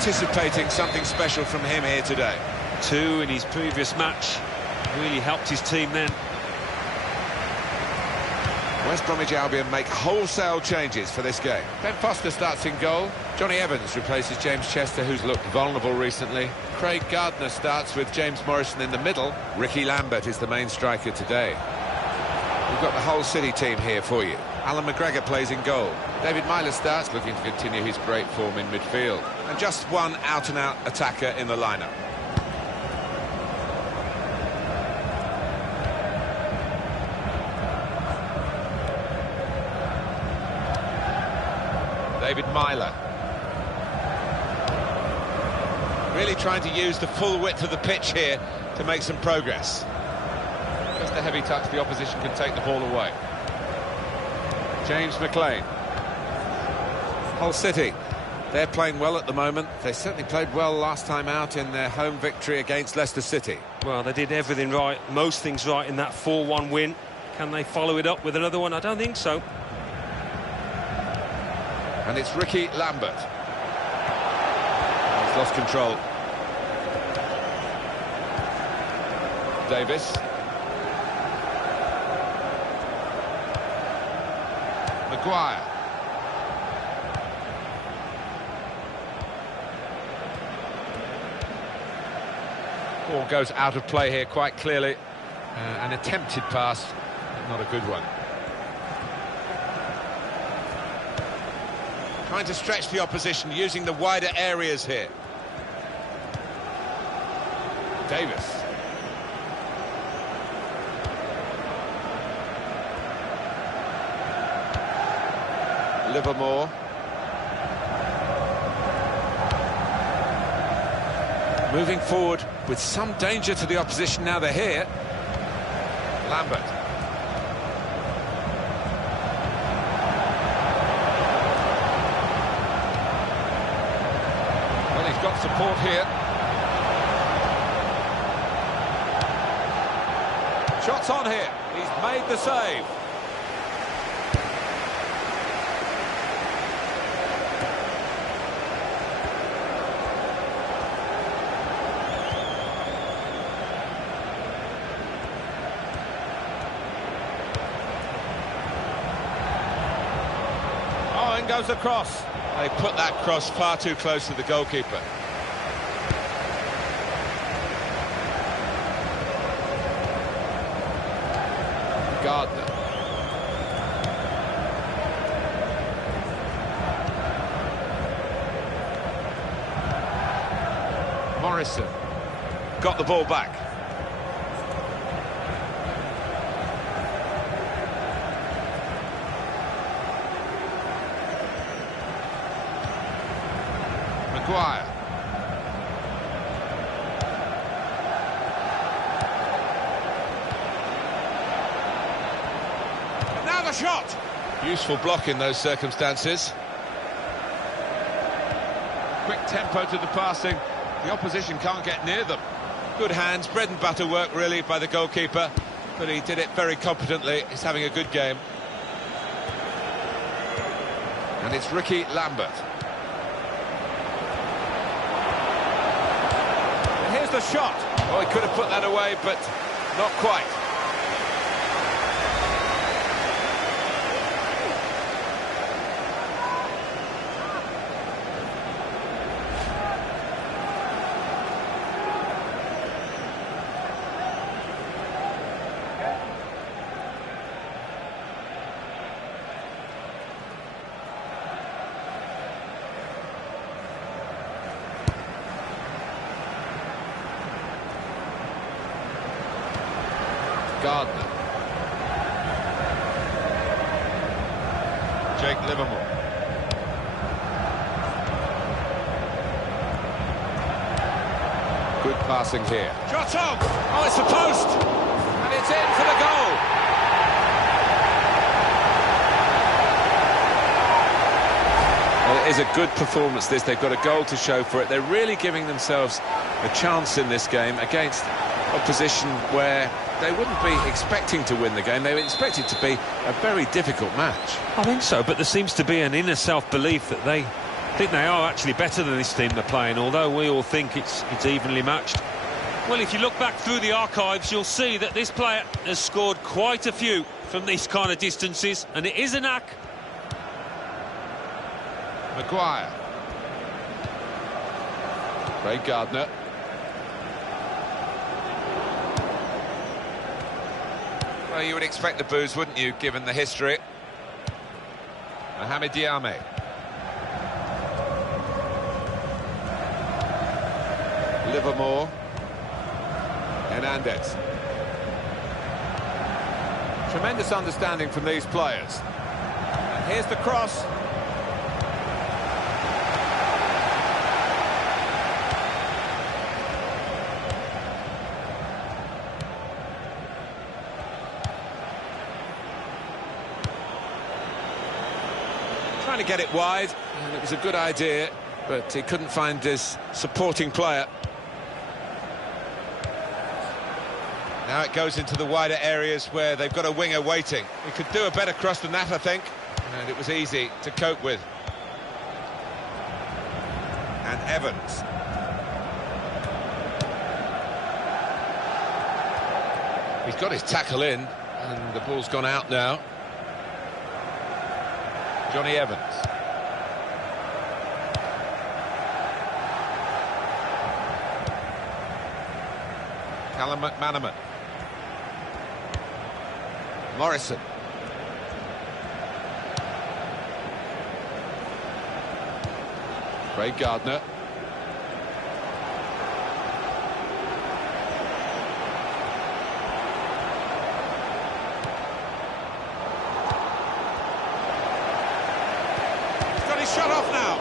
anticipating something special from him here today. 2 in his previous match. Really helped his team then. West Bromwich Albion make wholesale changes for this game. Ben Foster starts in goal. Johnny Evans replaces James Chester, who's looked vulnerable recently. Craig Gardner starts with James Morrison in the middle. Ricky Lambert is the main striker today. We've got the whole City team here for you. Alan McGregor plays in goal. David Myler starts, looking to continue his great form in midfield. And just one out-and-out attacker in the lineup. David Myler. Really trying to use the full width of the pitch here to make some progress. Just a heavy touch, the opposition can take the ball away. James McLean. Hull City, they're playing well at the moment. They certainly played well last time out in their home victory against Leicester City. Well, they did everything right, most things right in that 4-1 win. Can they follow it up with another one? I don't think so. And it's Ricky Lambert. He's lost control. Davis. Maguire. Ball goes out of play here quite clearly. An attempted pass, but not a good one. Trying to stretch the opposition, using the wider areas here. Davis. Livermore. Moving forward with some danger to the opposition now they're here. Lambert. Well, he's got support here. Shots on here. He's made the save. Goes across. They put that cross far too close to the goalkeeper. Gardner. Morrison got the ball back. Maguire. And now the shot. Useful block in those circumstances. Quick tempo to the passing. The opposition can't get near them. Good hands, bread and butter work really by the goalkeeper, but he did it very competently. He's having a good game. And it's Ricky Lambert. The shot. Oh, he could have put that away, but not quite. Gardner. Jake Livermore. Good passing here. Shot on! Oh, it's the post! And it's in for the goal! Well, it is a good performance, this. They've got a goal to show for it. They're really giving themselves a chance in this game against opposition where they wouldn't be expecting to win the game. They were expected to be a very difficult match. I think so, but there seems to be an inner self-belief that they think they are actually better than this team they're playing, although we all think it's evenly matched. Well, if you look back through the archives, you'll see that this player has scored quite a few from these kind of distances, and it is a knack. Maguire. Craig Gardner. Well, you would expect the boos, wouldn't you, given the history? Mohamed Diame. Livermore. Hernandez. Tremendous understanding from these players. And here's the cross. Trying to get it wide, and it was a good idea, but he couldn't find his supporting player. Now it goes into the wider areas where they've got a winger waiting. He could do a better cross than that, I think, and it was easy to cope with. And Evans. He's got his tackle in, and the ball's gone out now. Johnny Evans. Callum McManaman. Morrison. Craig Gardner. He's got his shot off now.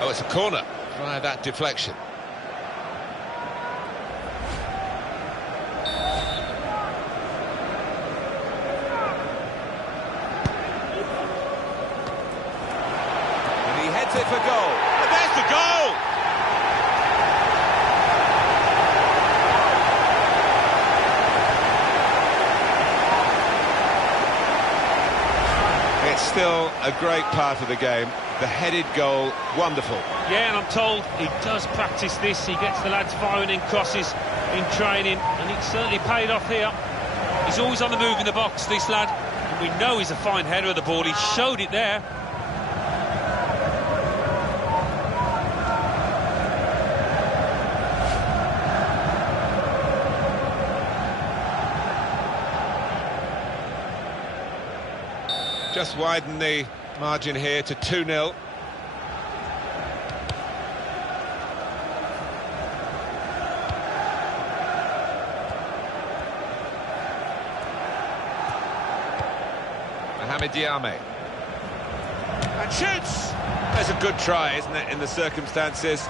Oh, it's a corner via that deflection. It for goal, and there's the goal! It's still a great part of the game. The headed goal, wonderful. Yeah, and I'm told he does practice this. He gets the lads firing in crosses in training, and it's certainly paid off here. He's always on the move in the box, this lad, and we know he's a fine header of the ball. He showed it there. Just widen the margin here to 2-0. Mohamed Diame. And shoots! That's a good try, isn't it, in the circumstances?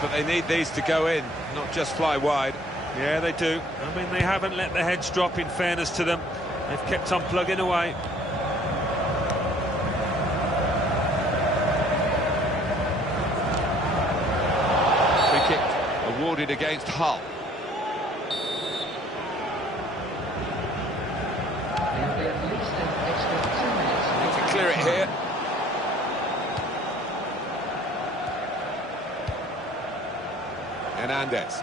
But they need these to go in, not just fly wide. Yeah, they do. I mean, they haven't let the heads drop, in fairness to them. They've kept on plugging away. Awarded against Hull. Need to clear it here. Hernandez.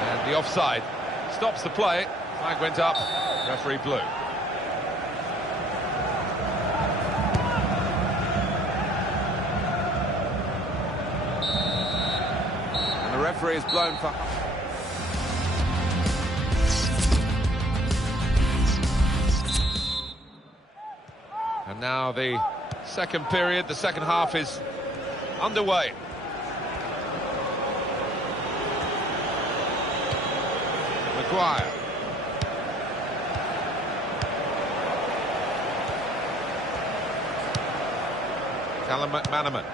And the offside stops the play. Flag went up. Referee blew. The referee is blown for... And now the second period, the second half is underway. Maguire. Callum McManaman.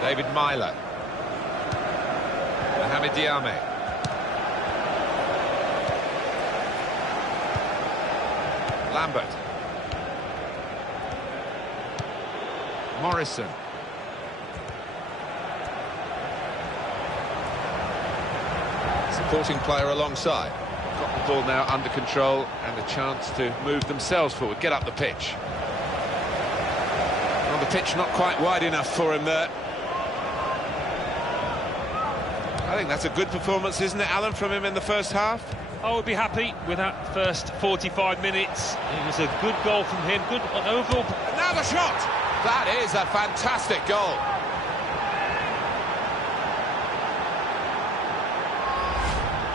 David Myler. Mohamed Diame. Lambert. Morrison. Supporting player alongside. Got the ball now under control and a chance to move themselves forward, get up the pitch. On the pitch, not quite wide enough for him there. I think that's a good performance, isn't it, Alan, from him in the first half? I would be happy with that first 45 minutes. It was a good goal from him, good overall. And now the shot! That is a fantastic goal.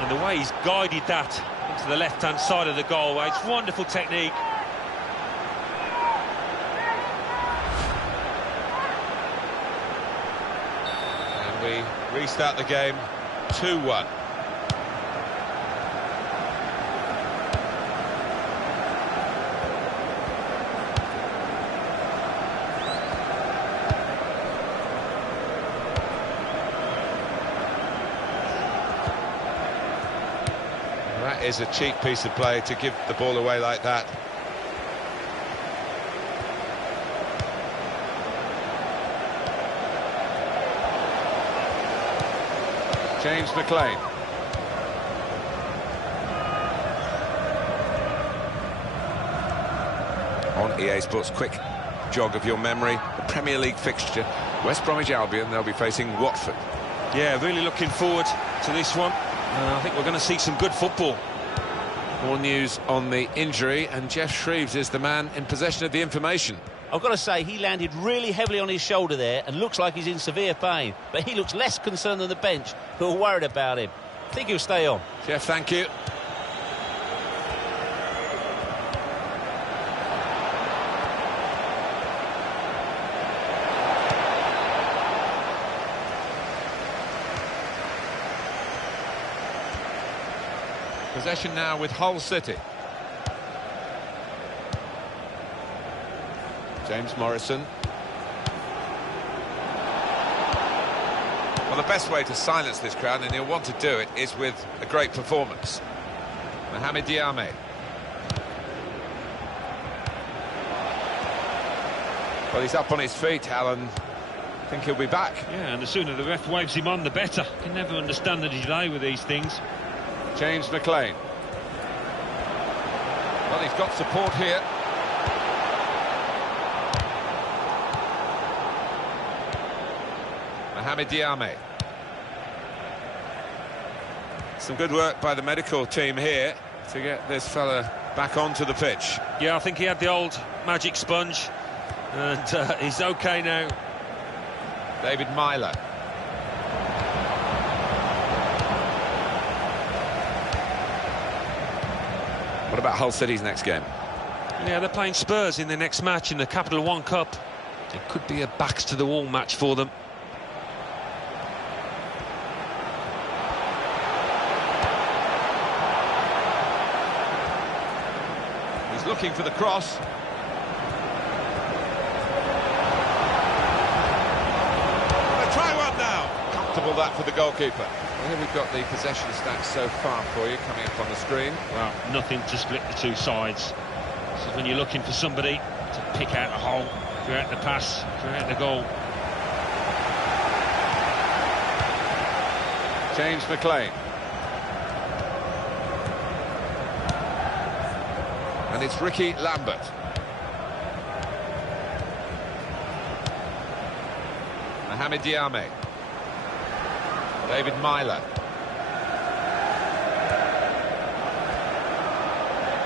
And the way he's guided that into the left-hand side of the goal, it's wonderful technique. And we restart the game 2-1. That is a cheap piece of play to give the ball away like that. James McLean. On EA Sports, quick jog of your memory. The Premier League fixture. West Bromwich Albion, they'll be facing Watford. Yeah, really looking forward to this one. I think we're going to see some good football. More news on the injury, and Jeff Shreves is the man in possession of the information. I've got to say, he landed really heavily on his shoulder there and looks like he's in severe pain. But he looks less concerned than the bench, who are worried about him. I think he'll stay on. Jeff, thank you. Possession now with Hull City. James Morrison. Well, the best way to silence this crowd, and he'll want to do it, is with a great performance. Mohamed Diame. Well, he's up on his feet, Alan. I think he'll be back. Yeah, and the sooner the ref waves him on, the better. You can never understand the delay with these things. James McLean. Well, he's got support here. Mohamed Diame. Some good work by the medical team here to get this fella back onto the pitch. Yeah, I think he had the old magic sponge, and he's okay now. David Myler. What about Hull City's next game? Yeah, they're playing Spurs in their next match in the Capital One Cup. It could be a backs-to-the-wall match for them. He's looking for the cross. They try one now. Comfortable that for the goalkeeper. Well, here we've got the possession stats so far for you coming up on the screen. Well, nothing to split the two sides. This is when you're looking for somebody to pick out a hole, create the pass, create the goal. James McLean. And it's Ricky Lambert. Mohamed Diame. David Myler.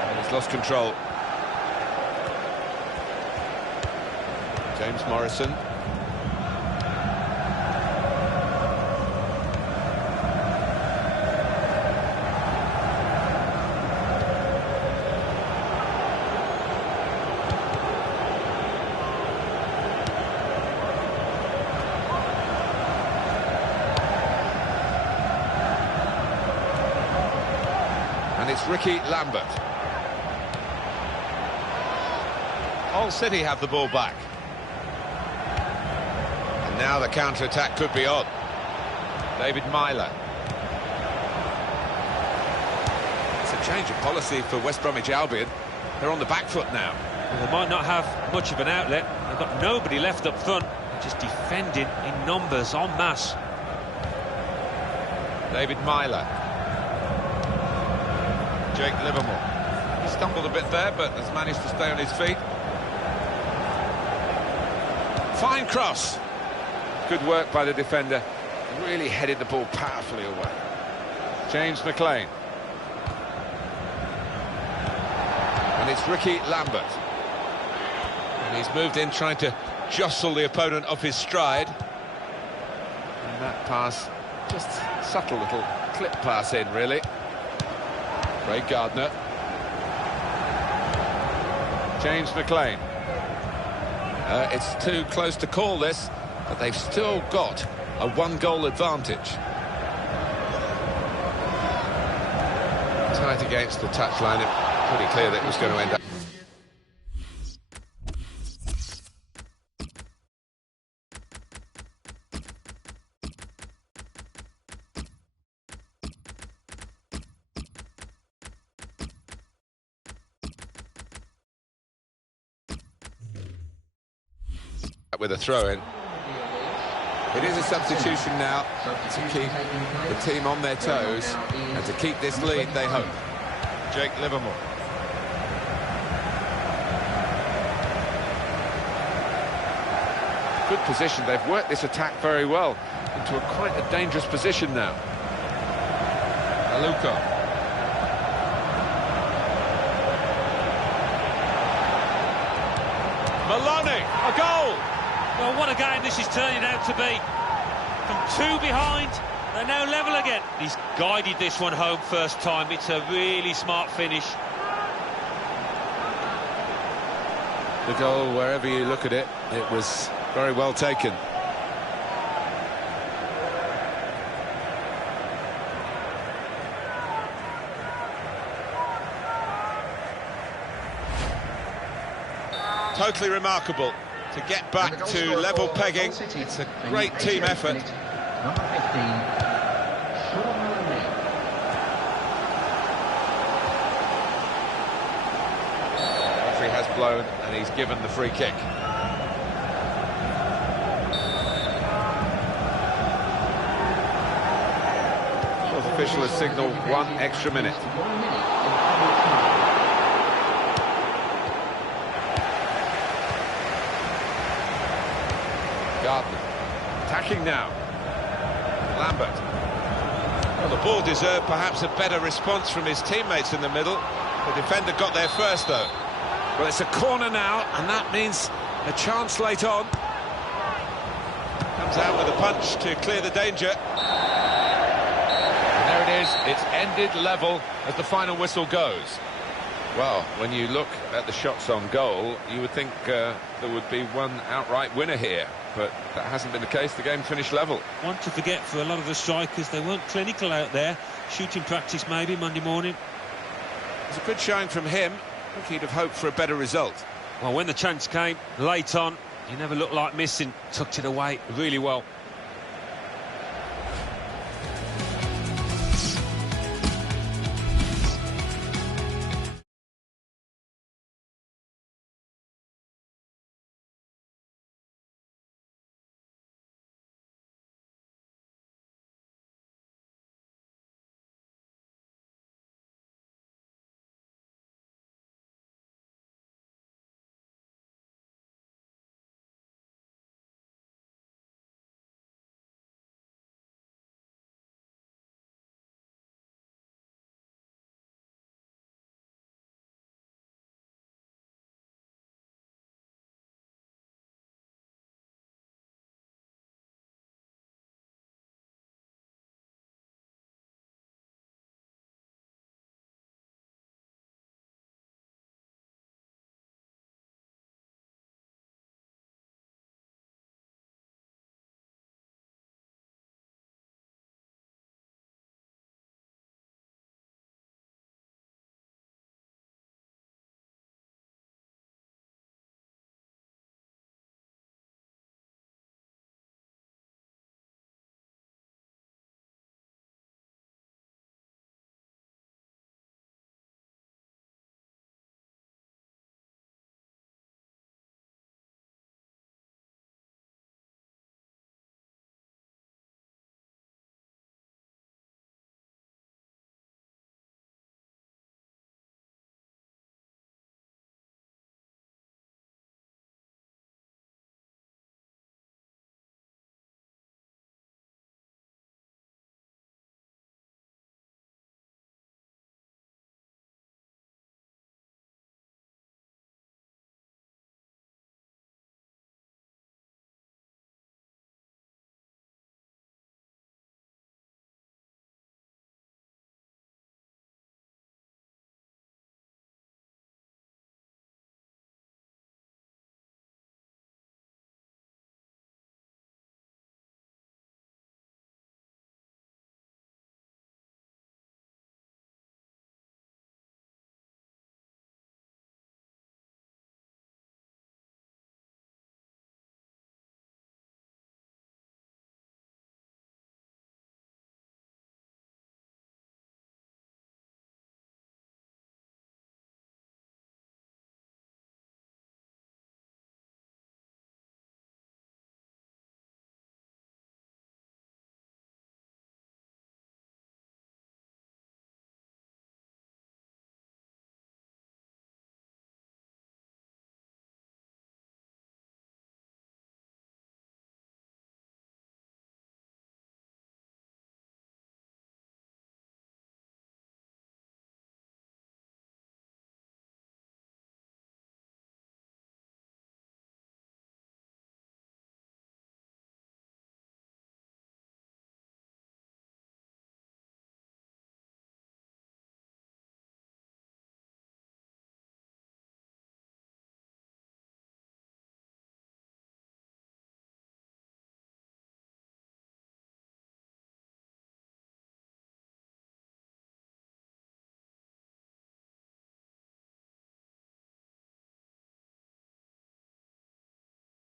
And he's lost control. James Morrison. And it's Ricky Lambert. Hull City have the ball back. And now the counter-attack could be on. David Myler. It's a change of policy for West Bromwich Albion. They're on the back foot now. Well, they might not have much of an outlet, and They've got nobody left up front. They're just defending in numbers, en masse. David Myler. Jake Livermore. He stumbled a bit there, but has managed to stay on his feet. Fine cross. Good work by the defender. Really headed the ball powerfully away. James McLean. And it's Ricky Lambert. And he's moved in trying to jostle the opponent off his stride. And that pass, just subtle little clip pass in, really. Craig Gardner. James McLean. It's too close to call this, but they've still got a one-goal advantage. Tight against the touchline, pretty clear that it was going to end up. With a throw-in. It is a substitution now to keep the team on their toes and to keep this lead, they hope. Jake Livermore. Good position. They've worked this attack very well into quite a dangerous position now. Aluko. Maloney, a goal! Well, what a game this is turning out to be. From two behind, they're now level again. He's guided this one home first time. It's a really smart finish. The goal, wherever you look at it, it was very well taken. Totally remarkable to get back to level pegging. It's a great team effort. Number 15, Referee has blown and he's given the free kick. Fourth official has signalled 1 extra minute. Gardner attacking now. Lambert. Well, the ball deserved perhaps a better response from his teammates in the middle. The defender got there first, though. Well, it's a corner now, and that means a chance late on. Comes out with a punch to clear the danger. And there it is. It's ended level as the final whistle goes. Well, when you look at the shots on goal, you would think there would be one outright winner here, but that hasn't been the case. The game finished level. One to forget for a lot of the strikers. They weren't clinical out there. Shooting practice maybe Monday morning. It was a good showing from him. I think he'd have hoped for a better result. Well, when the chance came late on, he never looked like missing. Tucked it away really well.